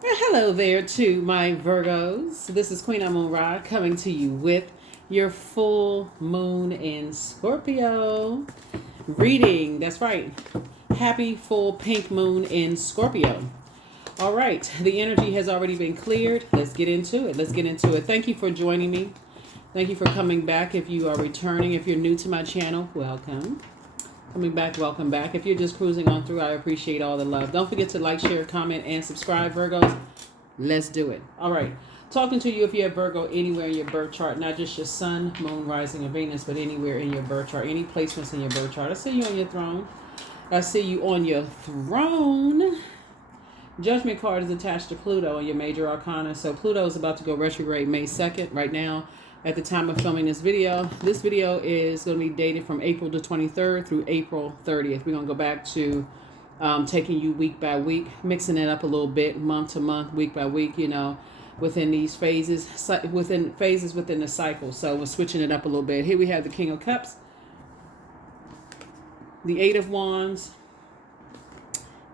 Hello there to my Virgos. This is Queen Amun Ra coming to you with your full moon in Scorpio reading. That's right. Happy full pink moon in Scorpio. All right. The energy has already been cleared. Let's get into it. Thank you for joining me. Thank you for coming back. If you are returning, if you're new to my channel, welcome. Coming back, welcome back. If you're just cruising on through, I appreciate all the love. Don't forget to like, share, comment, and subscribe, Virgos. Let's do it. All right. Talking to you if you have Virgo anywhere in your birth chart, not just your sun, moon, rising, or Venus, but anywhere in your birth chart, any placements in your birth chart. I see you on your throne. Judgment card is attached to Pluto in your major arcana. So Pluto is about to go retrograde May 2nd. Right now, at the time of filming this video is going to be dated from April the 23rd through April 30th. We're going to go back to taking you week by week, mixing it up a little bit, month to month, week by week, within these phases, within the cycle. So we're switching it up a little bit. Here we have the King of Cups, the Eight of Wands,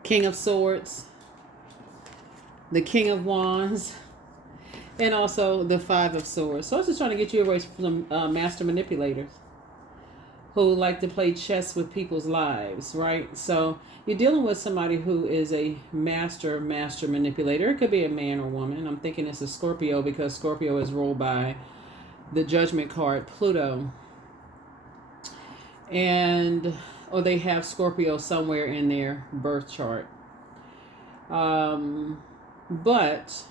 King of Swords, the King of Wands, and also the Five of Swords. So I was just trying to get you away from master manipulators who like to play chess with people's lives, right? So you're dealing with somebody who is a master manipulator. It could be a man or woman. I'm thinking it's a Scorpio because Scorpio is ruled by the Judgment card, Pluto. Or they have Scorpio somewhere in their birth chart. But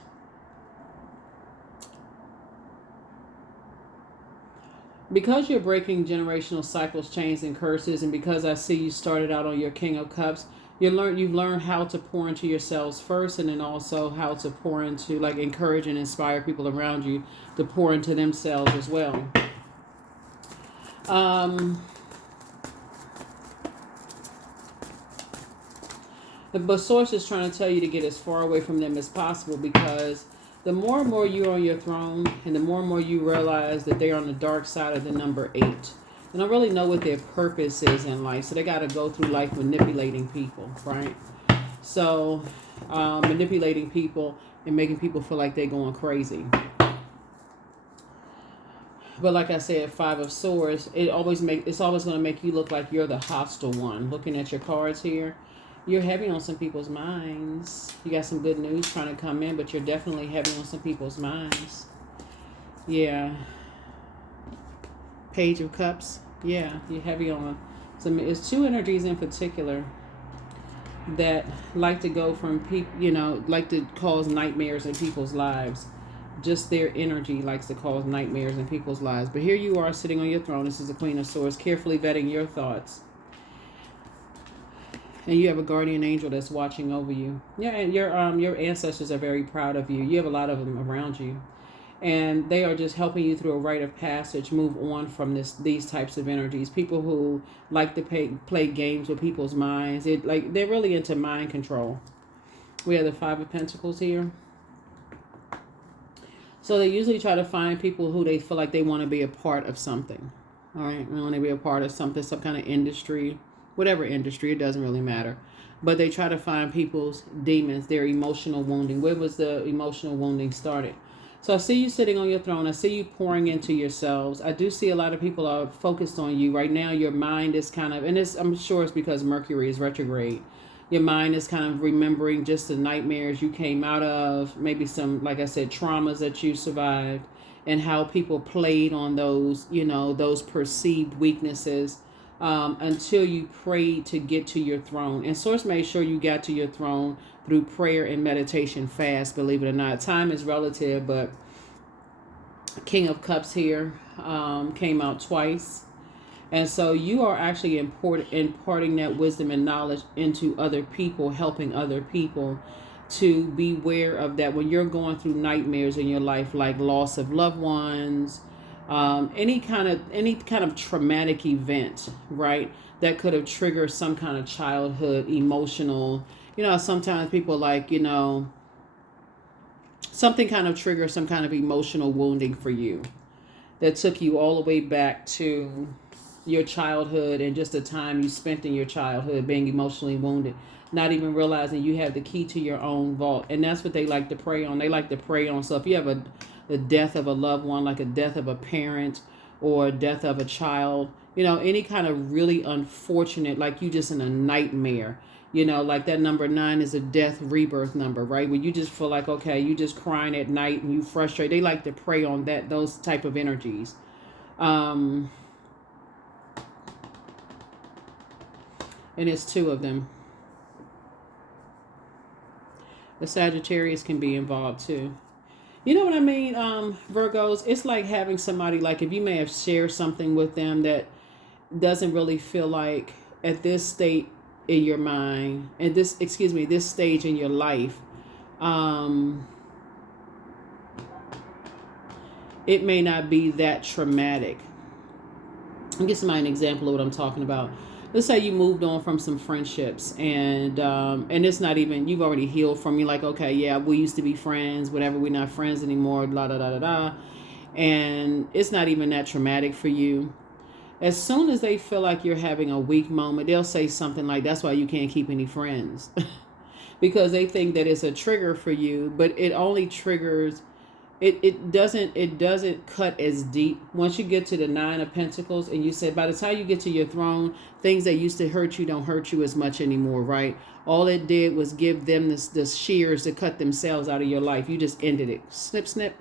because you're breaking generational cycles, chains, and curses, and because I see you started out on your King of Cups, you've learned how to pour into yourselves first, and then also how to pour into, like, encourage and inspire people around you to pour into themselves as well. But Source is trying to tell you to get as far away from them as possible, because the more and more you're on your throne and the more you realize that they're on the dark side of the number 8. They don't really know what their purpose is in life. So they got to go through life manipulating people, right? So manipulating people and making people feel like they're going crazy. But like I said, Five of Swords, it's always going to make you look like you're the hostile one. Looking at your cards here, you're heavy on some people's minds. You got some good news trying to come in, but you're definitely heavy on some people's minds. Yeah. Page of Cups. Yeah, you're heavy on some. It's two energies in particular that like to go from people, like to cause nightmares in people's lives. Just their energy likes to cause nightmares in people's lives. But here you are sitting on your throne. This is the Queen of Swords, carefully vetting your thoughts. And you have a guardian angel that's watching over you. Yeah, and your ancestors are very proud of you. You have a lot of them around you. And they are just helping you through a rite of passage, move on from these types of energies. People who like to play games with people's minds. They're really into mind control. We have the Five of Pentacles here. So they usually try to find people who they feel like they want to be a part of something. All right, they want to be a part of something, some kind of industry. Whatever industry, it doesn't really matter. But they try to find people's demons, their emotional wounding. Where was the emotional wounding started? So I see you sitting on your throne. I see you pouring into yourselves. I do see a lot of people are focused on you. Right now, your mind is kind of, and I'm sure it's because Mercury is retrograde. Your mind is kind of remembering just the nightmares you came out of, maybe some, like I said, traumas that you survived, and how people played on those, those perceived weaknesses. Until you prayed to get to your throne. And Source made sure you got to your throne through prayer and meditation fast, believe it or not. Time is relative, but King of Cups here came out twice. And so you are actually imparting that wisdom and knowledge into other people, helping other people to beware of that when you're going through nightmares in your life, like loss of loved ones, any kind of traumatic event, right, that could have triggered some kind of childhood emotional, sometimes people something kind of trigger some kind of emotional wounding for you that took you all the way back to your childhood and just the time you spent in your childhood being emotionally wounded. not even realizing you have the key to your own vault. And that's what they like to prey on. They like to prey on. So if you have the death of a loved one, like a death of a parent or a death of a child, any kind of really unfortunate, like you just in a nightmare, like that number 9 is a death rebirth number, right? When you just feel like, okay, you just crying at night and you frustrate. They like to prey on those type of energies. And it's 2 of them. The Sagittarius can be involved too. You know what I mean, Virgos? It's like having somebody, like if you may have shared something with them that doesn't really feel like at this state in your mind, and this stage in your life, it may not be that traumatic. I'll give somebody an example of what I'm talking about. Let's say you moved on from some friendships, and it's not even, you've already healed from, you like, okay, yeah, we used to be friends, whatever, we're not friends anymore, la da da da da, and it's not even that traumatic for you. As soon as they feel like you're having a weak moment, they'll say something like, that's why you can't keep any friends. Because they think that it's a trigger for you, but it only triggers, it doesn't cut as deep. Once you get to the 9 of Pentacles, and you said by the time you get to your throne, things that used to hurt you don't hurt you as much anymore, right? All it did was give them this shears to cut themselves out of your life. You just ended it. Snip, snip,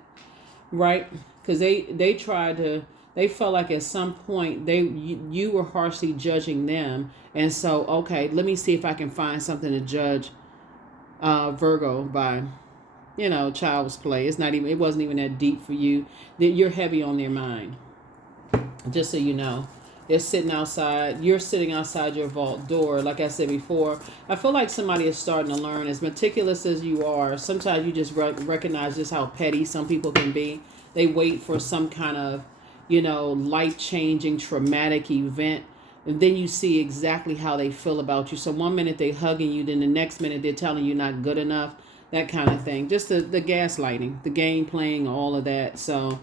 right? Because they tried to, they felt like at some point you were harshly judging them. And so, okay, let me see if I can find something to judge Virgo by. Child's play. It wasn't even that deep for you. You're heavy on their mind. Just so you know. They're sitting outside. You're sitting outside your vault door. Like I said before, I feel like somebody is starting to learn. As meticulous as you are, sometimes you just recognize just how petty some people can be. They wait for some kind of, life-changing, traumatic event. And then you see exactly how they feel about you. So one minute they're hugging you, then the next minute they're telling you not good enough. That kind of thing. Just the gaslighting, the game playing, all of that. So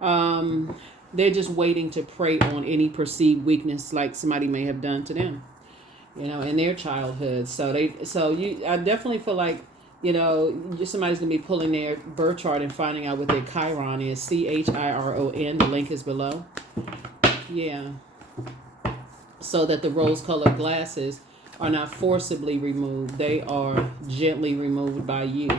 they're just waiting to prey on any perceived weakness like somebody may have done to them, in their childhood. I definitely feel like, somebody's going to be pulling their birth chart and finding out what their Chiron is. CHIRON. The link is below. Yeah. So that the rose-colored glasses are not forcibly removed. They are gently removed by you.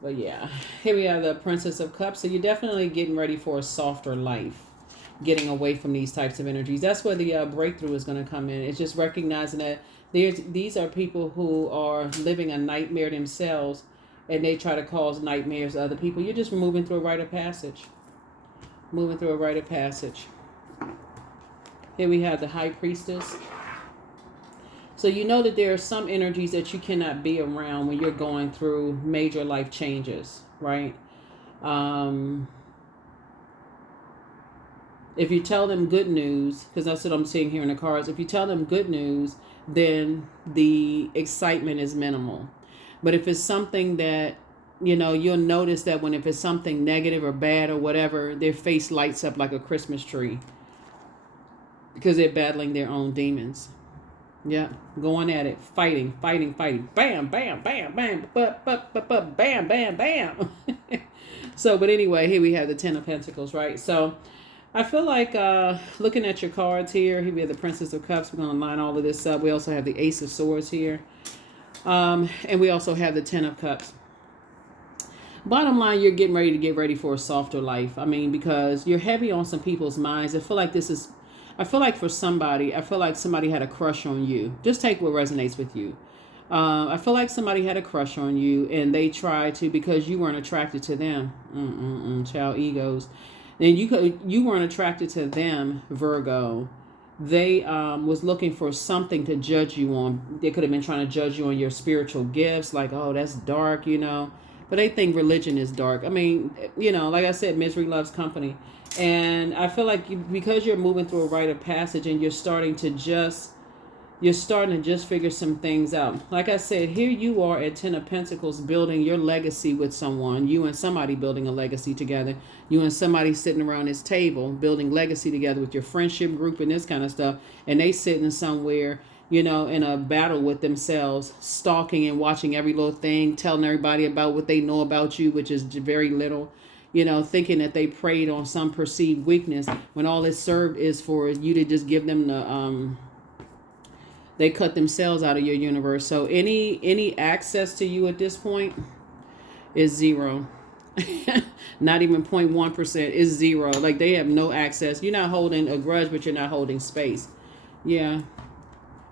But yeah, here we have the Princess of Cups. So you're definitely getting ready for a softer life, getting away from these types of energies. That's where the breakthrough is going to come in. It's just recognizing that these are people who are living a nightmare themselves, and they try to cause nightmares to other people. You're just moving through a rite of passage. Moving through a rite of passage. Here we have the High Priestess. So you know that there are some energies that you cannot be around when you're going through major life changes, right? If you tell them good news, because that's what I'm seeing here in the cards, if you tell them good news, then the excitement is minimal. But if it's something that, you'll notice that if it's something negative or bad or whatever, their face lights up like a Christmas tree because they're battling their own demons. Yeah, going at it, fighting. Bam, bam, bam, bam, bam, bam, bam. So, but anyway, here we have the 10 of Pentacles, right? So, I feel like looking at your cards here we have the Princess of Cups. We're going to line all of this up. We also have the Ace of Swords here. And we also have the 10 of Cups. Bottom line, you're getting ready to get ready for a softer life. I mean, because you're heavy on some people's minds. I feel like for somebody, somebody had a crush on you. Just take what resonates with you. I feel like somebody had a crush on you, and they tried to, because you weren't attracted to them. Child egos. And you weren't attracted to them, Virgo. They was looking for something to judge you on. They could have been trying to judge you on your spiritual gifts, like, oh, that's dark, But they think religion is dark. I mean, like I said, misery loves company. And I feel like because you're moving through a rite of passage and you're starting to just figure some things out. Like I said, here you are at 10 of Pentacles building your legacy with someone. You and somebody building a legacy together. You and somebody sitting around this table building legacy together with your friendship group and this kind of stuff. And they sitting somewhere in a battle with themselves, stalking and watching every little thing, telling everybody about what they know about you, which is very little, thinking that they preyed on some perceived weakness when all it served is for you to just give them they cut themselves out of your universe. So any access to you at this point is zero. Not even 0.1% is zero. Like, they have no access. You're not holding a grudge, but you're not holding space. Yeah.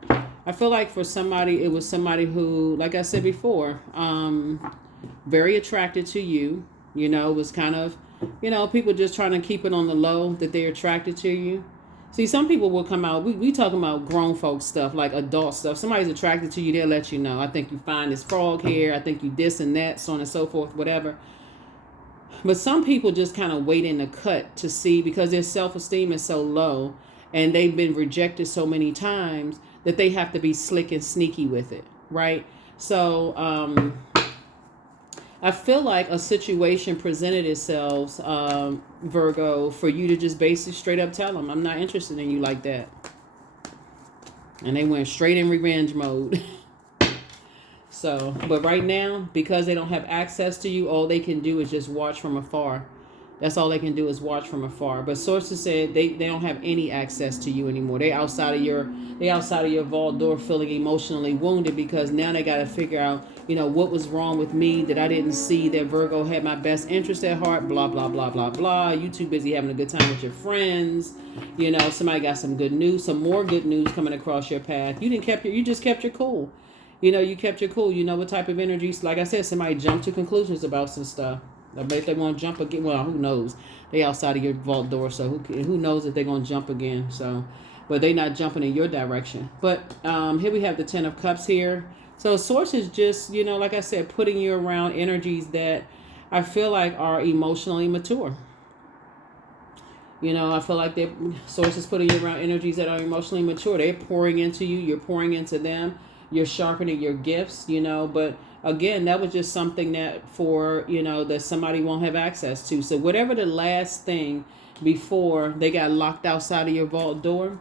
I feel like for somebody, it was somebody who, like I said before, very attracted to you. Was kind of, people just trying to keep it on the low that they're attracted to you. See, some people will come out, we talking about grown folks stuff, like adult stuff. Somebody's attracted to you, they'll let you know. I think you find this frog hair, I think you this and that, so on and so forth, whatever. But some people just kind of wait in the cut to see, because their self-esteem is so low and they've been rejected so many times that they have to be slick and sneaky with it, right? So I feel like a situation presented itself, Virgo, for you to just basically straight up tell them, I'm not interested in you like that. And they went straight in revenge mode. So, but right now, because they don't have access to you, all they can do is just watch from afar. That's all they can do is watch from afar. But sources said they don't have any access to you anymore. They outside of your vault door, feeling emotionally wounded, because now they got to figure out, what was wrong with me that I didn't see that Virgo had my best interest at heart, blah, blah, blah, blah, blah. You too busy having a good time with your friends. Somebody got some good news, some more good news coming across your path. You just kept your cool. You kept your cool. You know what type of energies. Like I said, somebody jumped to conclusions about some stuff. I bet if they won't jump again, well, who knows? They outside of your vault door, so who knows if they're going to jump again. So, but they not jumping in your direction. But here we have the 10 of Cups here. So source is just, like I said, putting you around energies that I feel like are emotionally mature. I feel like source is putting you around energies that are emotionally mature. They're pouring into you. You're pouring into them. You're sharpening your gifts, but again, that was just something that that somebody won't have access to. So whatever the last thing before they got locked outside of your vault door,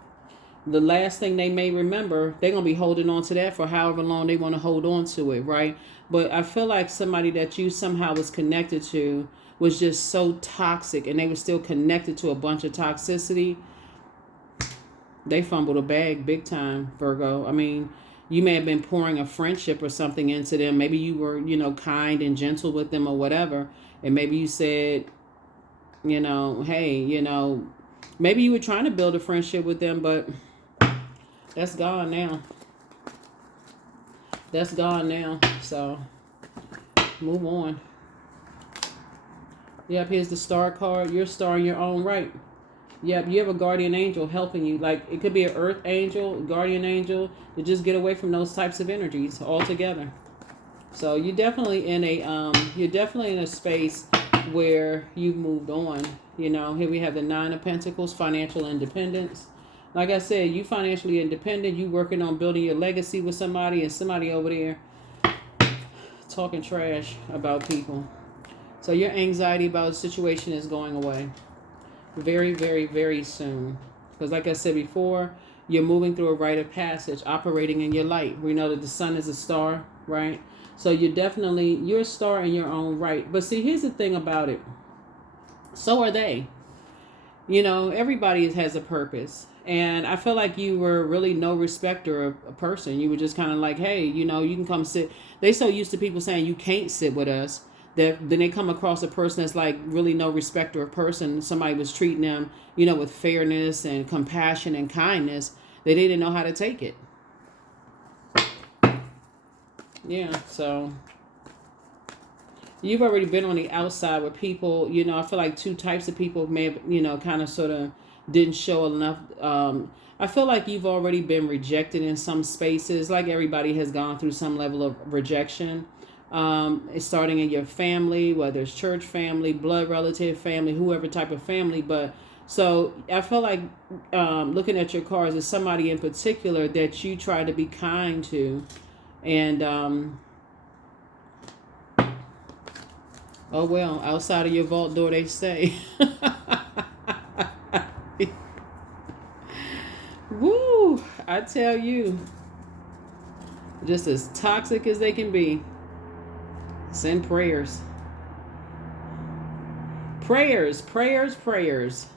the last thing they may remember, they're going to be holding on to that for however long they want to hold on to it, right? But I feel like somebody that you somehow was connected to was just so toxic, and they were still connected to a bunch of toxicity. They fumbled a bag big time, Virgo. I mean, you may have been pouring a friendship or something into them. Maybe you were, kind and gentle with them or whatever. And maybe you said, hey, maybe you were trying to build a friendship with them, but that's gone now. That's gone now. So move on. Yep, here's the star card. You're a star in your own right. Yep, you have a guardian angel helping you. Like, it could be an earth angel, guardian angel, to just get away from those types of energies altogether. So you're definitely in a space where you've moved on. Here we have the 9 of Pentacles, financial independence. Like I said, you financially independent. You working on building your legacy with somebody, and somebody over there talking trash about people. So your anxiety about the situation is going away. Very, very, very soon. Because like I said before, you're moving through a rite of passage, operating in your light. We know that the sun is a star, right? So you're a star in your own right. But see, here's the thing about it. So are they. Everybody has a purpose. And I feel like you were really no respecter of a person. You were just kind of like, hey, you can come sit. They so used to people saying you can't sit with us, that then they come across a person that's like really no respecter of person. Somebody was treating them, with fairness and compassion and kindness. They didn't know how to take it. Yeah, so you've already been on the outside with people. I feel like 2 types of people may have, kind of sort of didn't show enough. I feel like you've already been rejected in some spaces. Like everybody has gone through some level of rejection. It's starting in your family, whether it's church family, blood relative family, whoever type of family. But so I feel like looking at your cards is somebody in particular that you try to be kind to. And oh well, outside of your vault door they stay. Woo! I tell you, Just as toxic as they can be. Send prayers. Prayers, prayers, prayers.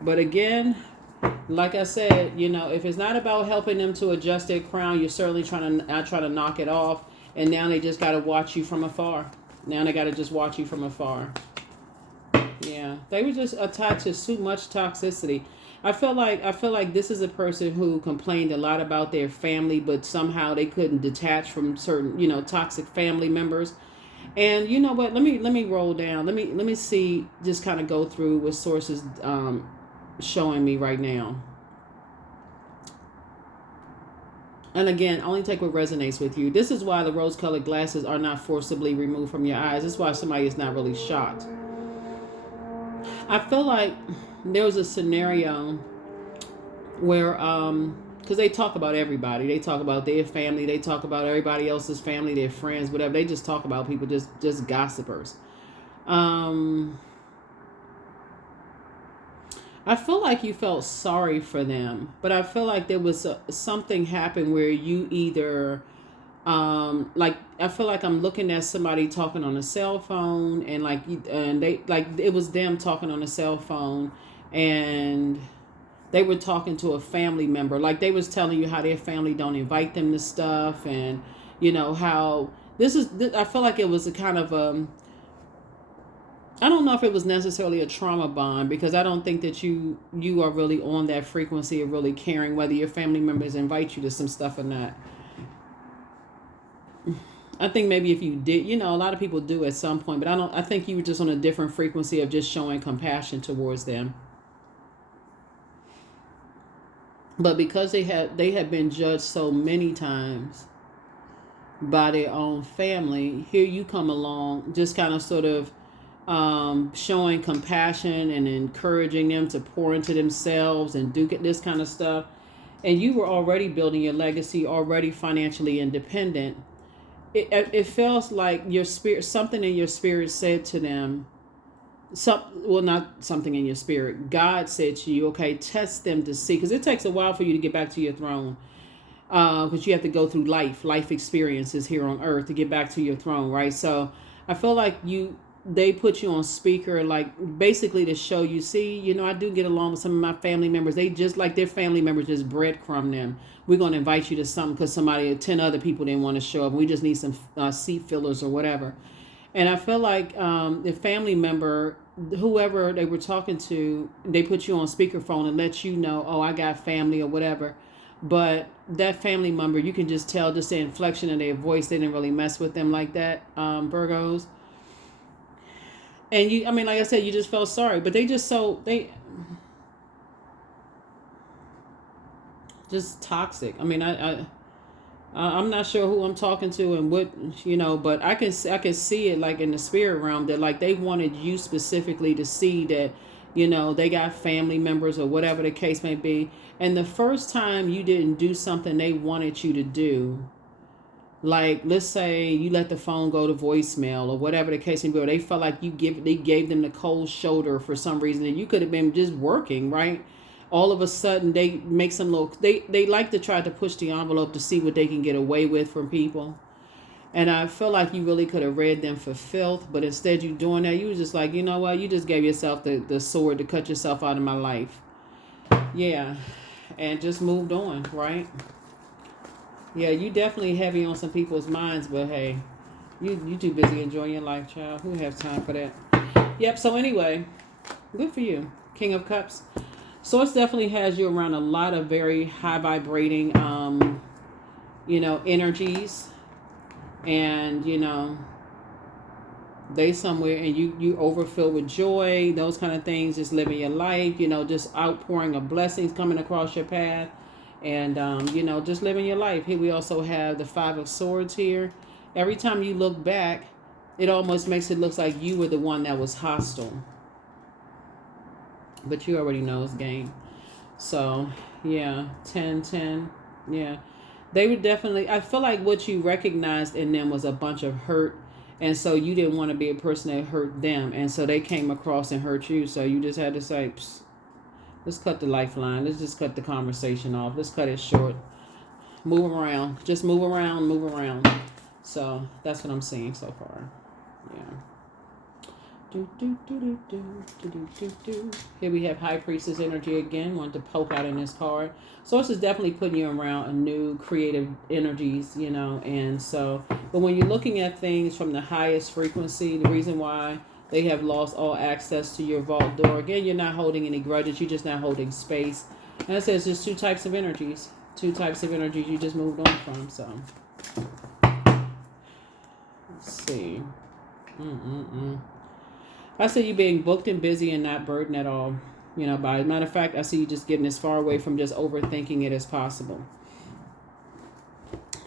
But again, like I said, if it's not about helping them to adjust their crown, you're certainly trying to knock it off. And now they just got to watch you from afar. Now they got to just watch you from afar. Yeah, they were just attached to too much toxicity. I feel like this is a person who complained a lot about their family, but somehow they couldn't detach from certain, toxic family members. And you know what? Let me roll down. Let me see. Just kind of go through what sources showing me right now. And again, only take what resonates with you. This is why the rose-colored glasses are not forcibly removed from your eyes. This is why somebody is not really shocked. I feel like there was a scenario where, because they talk about everybody. They talk about their family. They talk about everybody else's family, their friends, whatever. They just talk about people, just gossipers. I feel like you felt sorry for them, but I feel like there was something happened where you either, I feel like I'm looking at somebody talking on a cell phone, and it was them talking on a cell phone, and they were talking to a family member, like they was telling you how their family don't invite them to stuff, and how I feel like it was a kind of I don't know if it was necessarily a trauma bond, because I don't think that you are really on that frequency of really caring whether your family members invite you to some stuff or not. I think maybe if you did, a lot of people do at some point, but I think you were just on a different frequency of just showing compassion towards them. But because they had been judged so many times by their own family, here you come along, just kind of sort of showing compassion and encouraging them to pour into themselves and do this kind of stuff. And you were already building your legacy, already financially independent. It feels like your spirit, something in your spirit said to them, not something in your spirit. God said to you, okay, test them to see, because it takes a while for you to get back to your throne. Because you have to go through life experiences here on earth to get back to your throne, right? So I feel like they put you on speaker, like basically to show you, see, I do get along with some of my family members. They just like their family members just breadcrumb them. We're going to invite you to something because 10 other people didn't want to show up. We just need some seat fillers or whatever. And I feel like the family member, whoever they were talking to, they put you on speakerphone and let you know, oh, I got family or whatever. But that family member, you can just tell just the inflection of their voice. They didn't really mess with them like that, Virgos. And like I said, you just felt sorry, but they just toxic. I'm not sure who I'm talking to and what, but I can see it like in the spirit realm that like they wanted you specifically to see that, they got family members or whatever the case may be. And the first time you didn't do something they wanted you to do, like let's say you let the phone go to voicemail or whatever the case may be, or they felt like they gave them the cold shoulder for some reason, and you could have been just working, right? All of a sudden they make some little, they like to try to push the envelope to see what they can get away with from people. And I feel like you really could have read them for filth, but instead you doing that, you was just like, you know what, you just gave yourself the sword to cut yourself out of my life. Yeah. And just moved on, right? Yeah, you definitely heavy on some people's minds, but hey, you too busy enjoying your life, child. Who have time for that? Yep, so anyway, good for you. King of Cups. Source definitely has you around a lot of very high vibrating, energies. And, they somewhere, and you overfilled with joy, those kind of things, just living your life, just outpouring of blessings coming across your path. And, just living your life. Here we also have the 5 of Swords here. Every time you look back, it almost makes it look like you were the one that was hostile. But you already know it's game. So, yeah, 10. Yeah. They would definitely, I feel like what you recognized in them was a bunch of hurt. And so you didn't want to be a person that hurt them. And so they came across and hurt you. So you just had to say, let's cut the lifeline. Let's just cut the conversation off. Let's cut it short. Move around. Just move around, move around. So that's what I'm seeing so far. Yeah. Here we have High Priestess energy again. Wanted to poke out in this card. Source is definitely putting you around a new creative energies, you know, and so, but when you're looking at things from the highest frequency, the reason why they have lost all access to your vault door, again, you're not holding any grudges, you're just not holding space. And it says there's two types of energies. Two types of energies you just moved on from, so. Let's see. I see you being booked and busy and not burdened at all. You know, by matter of fact, I see you just getting as far away from just overthinking it as possible.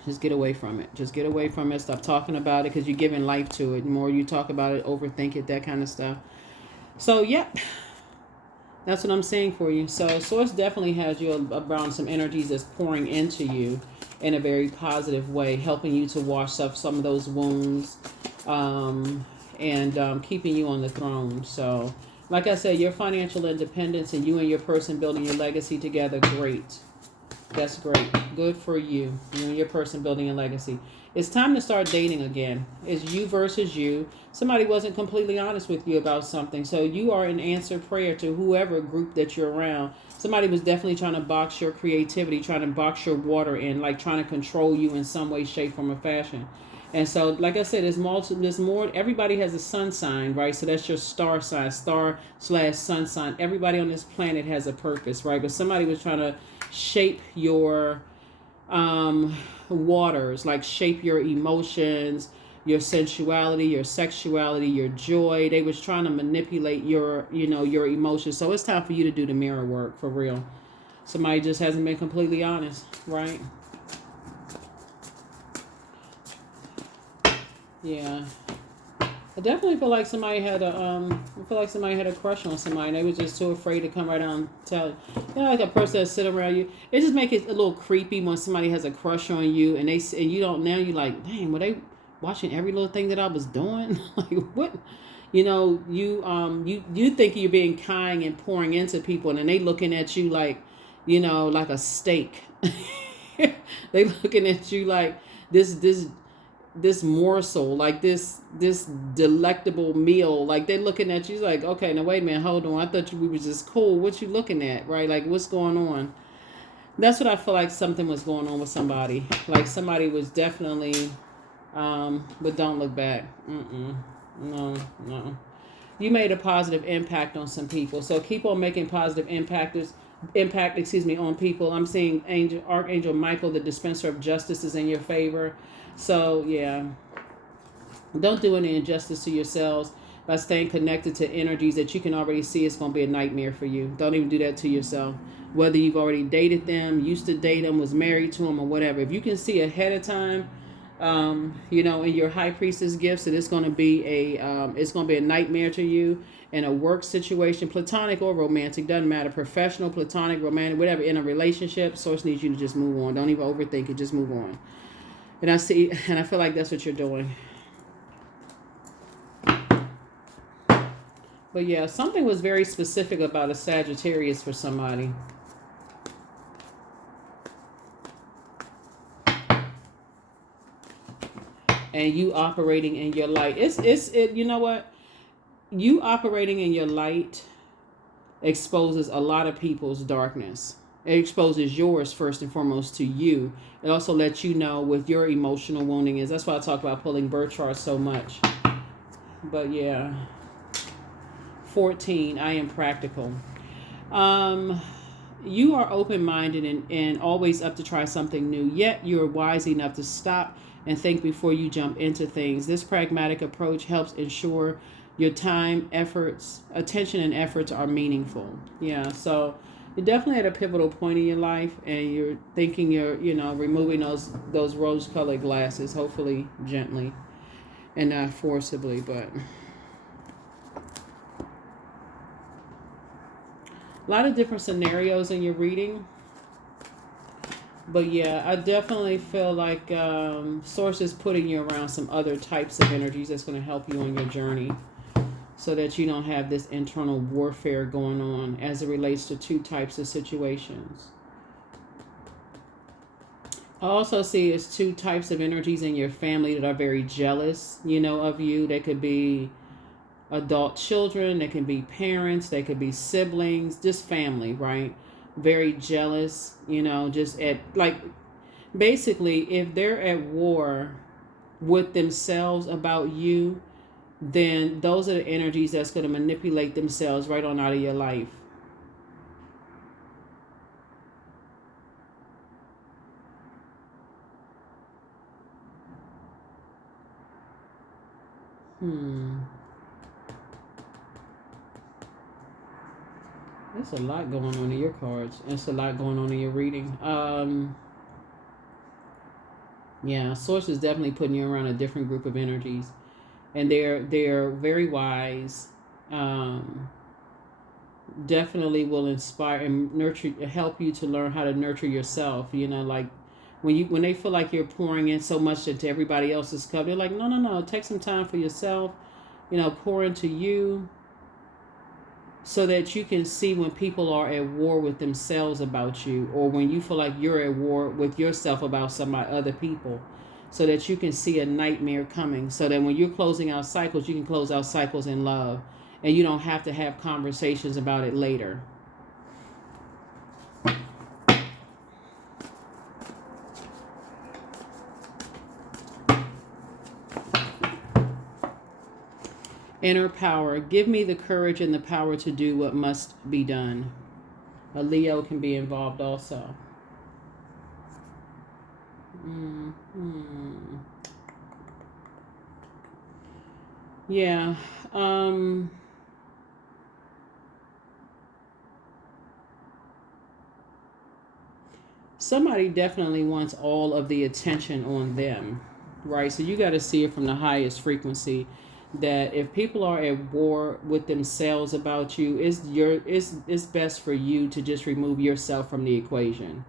Just get away from it. Just get away from it. Stop talking about it because you're giving life to it. The more you talk about it, overthink it, that kind of stuff. So, yep. That's what I'm saying for you. So, Source definitely has you around some energies that's pouring into you in a very positive way, helping you to wash up some of those wounds. And keeping you on the throne. So, like I said, your financial independence and you and your person building your legacy together, great. That's great. Good for you. You and your person building a legacy. It's time to start dating again. It's you versus you. Somebody wasn't completely honest with you about something. So you are an answered prayer to whoever group that you're around. Somebody was definitely trying to box your creativity, trying to box your water in, like trying to control you in some way, shape, form, or fashion. And so, like I said, there's more. Everybody has a sun sign, right? So that's your star sign, star/sun sign. Everybody on this planet has a purpose, right? But somebody was trying to shape your waters, like shape your emotions, your sensuality, your sexuality, your joy. They was trying to manipulate your emotions. So it's time for you to do the mirror work for real. Somebody just hasn't been completely honest, right? Yeah, I definitely feel like somebody had a crush on somebody. And they was just too afraid to come right down and tell you. You know, like a person that sit around you. It just makes it a little creepy when somebody has a crush on you and you don't, now you like, dang, were they watching every little thing that I was doing? Like what? You know, you think you're being kind and pouring into people, and then they looking at you like, you know, like a steak. They looking at you like this morsel, like this delectable meal. Like they're looking at you like, okay, now wait a minute, hold on, I thought we was just cool. What you looking at, right? Like what's going on? That's what I feel like something was going on with somebody. Like somebody was definitely but don't look back. No. You made a positive impact on some people, so keep on making positive impact on people. I'm seeing Archangel Michael, the dispenser of justice, is in your favor. So, yeah, don't do any injustice to yourselves by staying connected to energies that you can already see it's going to be a nightmare for you. Don't even do that to yourself. Whether you've already dated them, used to date them, was married to them, or whatever. If you can see ahead of time, in your high priestess gifts, that it's going to be a nightmare to you in a work situation, platonic or romantic, doesn't matter, professional, platonic, romantic, whatever, in a relationship. Source needs you to just move on. Don't even overthink it. Just move on. And I feel like that's what you're doing. But yeah, something was very specific about a Sagittarius for somebody. And you operating in your light. You know what? You operating in your light exposes a lot of people's darkness. It exposes yours first and foremost to you. It also lets you know what your emotional wounding is. That's why I talk about pulling birth charts so much. But yeah. 14, I am practical. You are open-minded and always up to try something new, yet you're wise enough to stop and think before you jump into things. This pragmatic approach helps ensure your time, attention and efforts are meaningful. Yeah, so you're definitely at a pivotal point in your life, and you're thinking you're, removing those rose-colored glasses, hopefully gently and not forcibly, but a lot of different scenarios in your reading. But yeah, I definitely feel like Source is putting you around some other types of energies that's going to help you on your journey, so that you don't have this internal warfare going on as it relates to two types of situations. I also see it's two types of energies in your family that are very jealous, of you. They could be adult children, they can be parents, they could be siblings, just family, right? Very jealous, just at like basically if they're at war with themselves about you, then those are the energies that's going to manipulate themselves right on out of your life. There's a lot going on in your cards. There's a lot going on in your reading. Yeah, source is definitely putting you around a different group of energies, and they're very wise. Um, Definitely will inspire and nurture, help you to learn how to nurture yourself. Like when they feel like you're pouring in so much into everybody else's cup, they're like, no, no, no, take some time for yourself. Pour into you, so that you can see when people are at war with themselves about you, or when you feel like you're at war with yourself about some other people, so that you can see a nightmare coming, so that when you're closing out cycles, you can close out cycles in love, and you don't have to have conversations about it later. Inner power. Give me the courage and the power to do what must be done. A Leo can be involved also. Yeah. Somebody definitely wants all of the attention on them, right? So you got to see it from the highest frequency, that if people are at war with themselves about you, it's best for you to just remove yourself from the equation.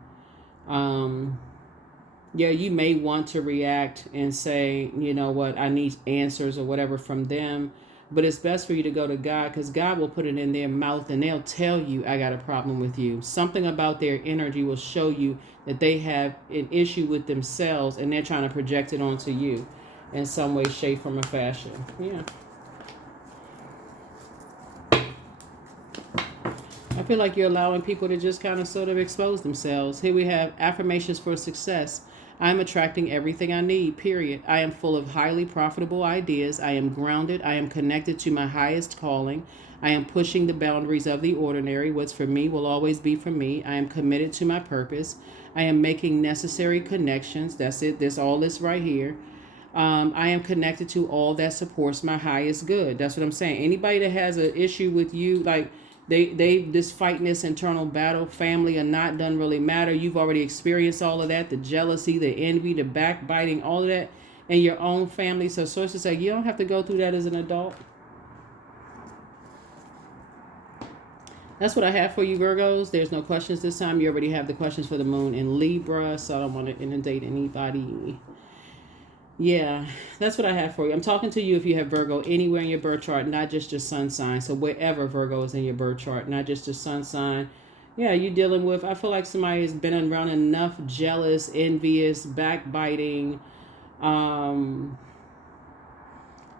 Yeah, you may want to react and say, you know what, I need answers or whatever from them. But it's best for you to go to God, because God will put it in their mouth and they'll tell you, I got a problem with you. Something about their energy will show you that they have an issue with themselves and they're trying to project it onto you in some way, shape, form, or fashion. Yeah. I feel like you're allowing people to just kind of sort of expose themselves. Here we have affirmations for success. I am attracting everything I need, period. I am full of highly profitable ideas. I am grounded. I am connected to my highest calling. I am pushing the boundaries of the ordinary. What's for me will always be for me. I am committed to my purpose. I am making necessary connections. That's it. That's all this right here. I am connected to all that supports my highest good. That's what I'm saying. Anybody that has an issue with you, like they this fighting this internal battle, family or not, doesn't really matter. You've already experienced all of that, the jealousy, the envy, the backbiting, all of that in your own family. So sources say you don't have to go through that as an adult. That's what I have for you, Virgos. There's no questions this time. You already have the questions for the moon in Libra, so I don't want to inundate anybody. Yeah, that's what I have for you. I'm talking to you if you have Virgo anywhere in your birth chart, not just your sun sign. So wherever Virgo is in your birth chart, not just your sun sign. Yeah, you're dealing with, I feel like somebody has been around enough jealous, envious, backbiting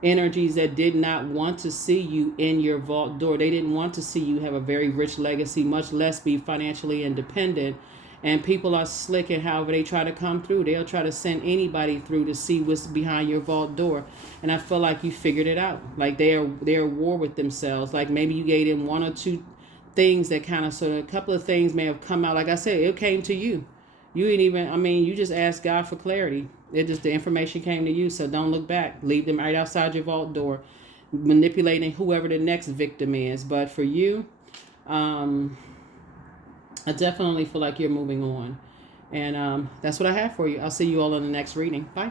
energies that did not want to see you in your vault door. They didn't want to see you have a very rich legacy, much less be financially independent. And people are slick, and however they try to come through, they'll try to send anybody through to see what's behind your vault door. And I feel like you figured it out. Like they're at war with themselves. Like maybe you gave them one or two things that kind of sort of, a couple of things may have come out. Like I said, it came to you. You ain't even, you just asked God for clarity. It just, the information came to you. So don't look back. Leave them right outside your vault door, manipulating whoever the next victim is. But for you, I definitely feel like you're moving on. And that's what I have for you. I'll see you all in the next reading. Bye.